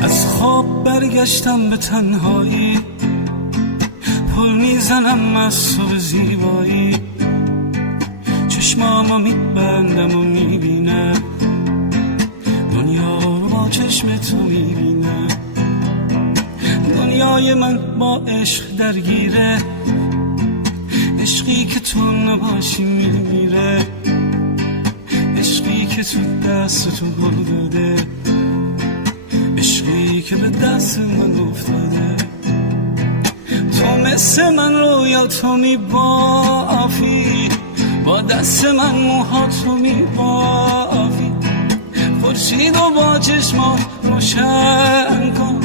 از خواب برگشتم به تنهایی، پل میزنم از تو زیبایی، چشمامو میبندم و میبینم دنیا رو با چشم تو میبینم. دنیای من با عشق درگیره، عشقی که تو نباشی میمیره، عشقی که تو دست تو گل داده، عشقی که به دست من افتاده. تو مثل من رویا تو میبافی، با دست من موها تو میبافی، خورشید و با چشمات روشن کن،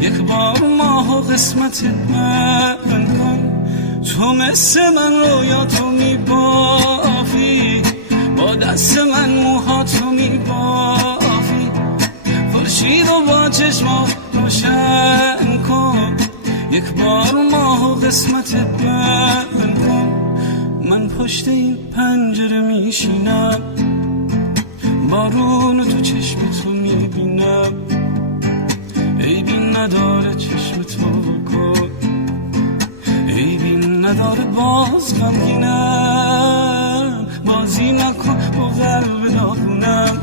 یک بار ماه و قسمت من کن. تو مثل من رویا تو میبافی، با دست من موها تو میبافی، خورشید و با چشمات روشن کن، یک بار ماه و قسمت من کن. من پشت این پنجره میشینم، بارون تو چشم تو میبینم، عیبی نداره چشم تو کن، عیبی نداره باز غمگینم، بازی نکن با قلب داغونم.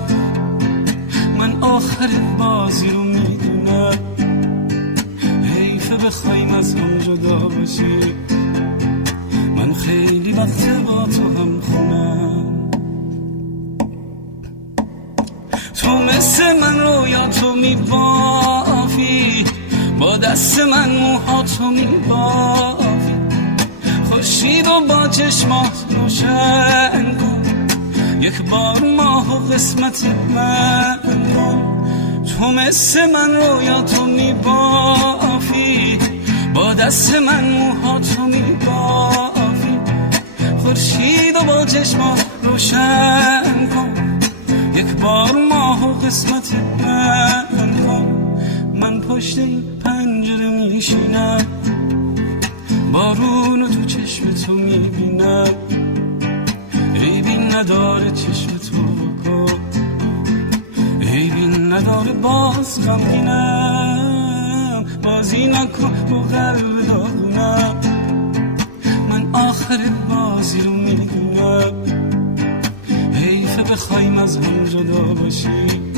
من آخر بازی رو میدونم، حیفه بخوایم از هم جدا بشی، من خیلی وقت با تو هم خونم. تو مثل من رویا تو میبافی، با دست من موها تو میبافی، خورشید و با چشمات روشن کن، یک بار ماه و قسمت من کن. تو مثل من رویا تو میبافی، با دست من موها تو میبافی، خورشید و با چشمات روشن کن، یک بار ماه و قسمت من کن. من پشت این پنجره میشینم، بارون تو چشم تو میبینم، عیبی نداره چشم تو کن، عیبی نداره باز غمگینم، بازی نکن با قلب داغونم. من آخر بازی رو میدونم، حیفه بخوایم از هم جدا باشیم،